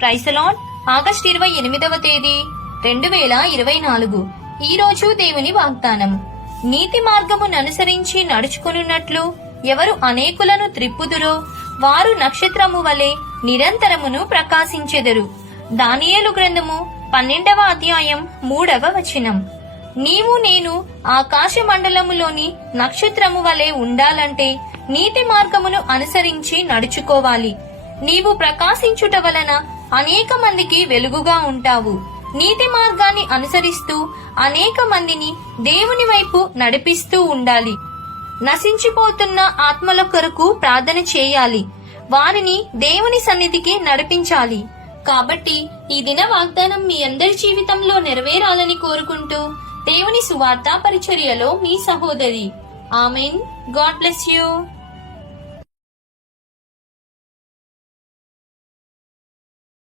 Praise the lord. August 28వ తేదీ 2024. ఈ రోజు దేవుని వాగ్దానం. నీతి మార్గమును అనుసరించి నడుచుకొనున్నట్లు ఎవరు అనేకులను త్రిప్పుదురో వారు నక్షత్రము వలె నిరంతరమును ప్రకాశించెదరు. దానియేలు గ్రంథము 12వ అధ్యాయం 3వ వచనం. నీవు నేను ఆకాశ మండలములోని నక్షత్రము వలె ఉండాలంటే నీతి మార్గమును అనుసరించి నడుచుకోవాలి. నీవు ప్రకాశించుట వలన అనేక మందికి వెలుగుగా ఉంటావు. నీతి మార్గాన్ని అనుసరిస్తూ అనేక మందిని దేవుని వైపు నడిపిస్తూ ఉండాలి. నశించిపోతున్న ఆత్మల కొరకు ప్రార్థన చేయాలి. వారిని దేవుని సన్నిధికి నడిపించాలి. కాబట్టి ఈ దిన వాగ్దానం మీ అందరి జీవితంలో నెరవేరాలని కోరుకుంటూ దేవుని సువార్త పరిచర్యలో మీ సహోదరి. ఆమెన్. God bless you.